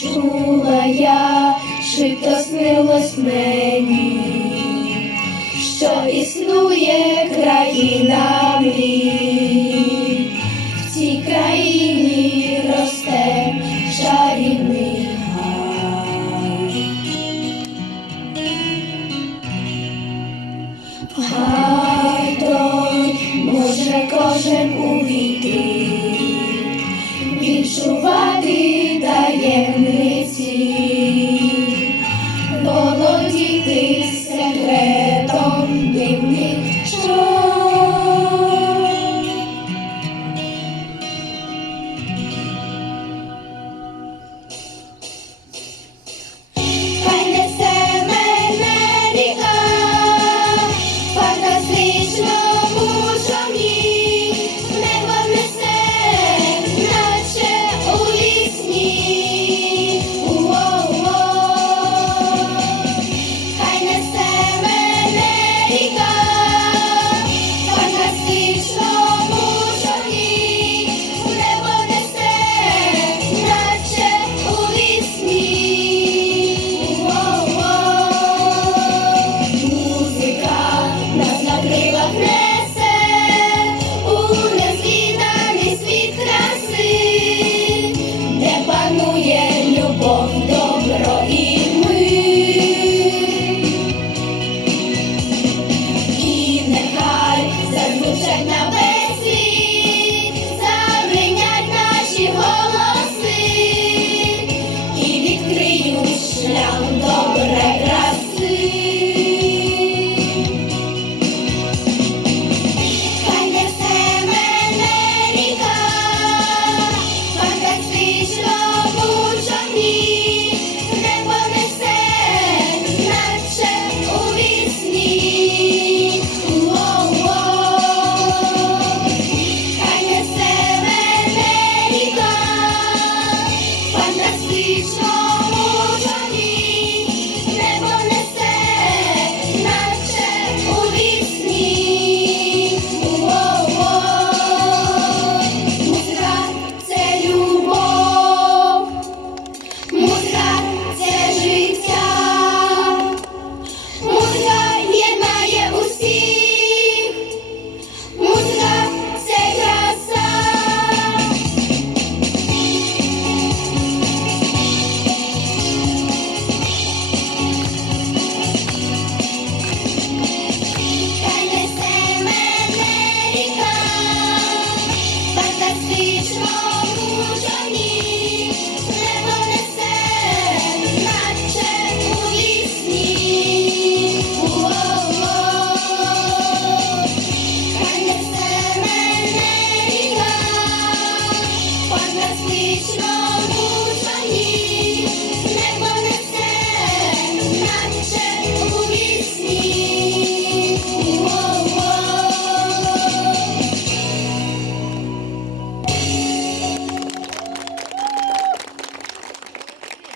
чула я, шибто снилось мені, що існує країна мрій. в цій країні росте шарівний гай. Гай той може кожен увійти. Amen.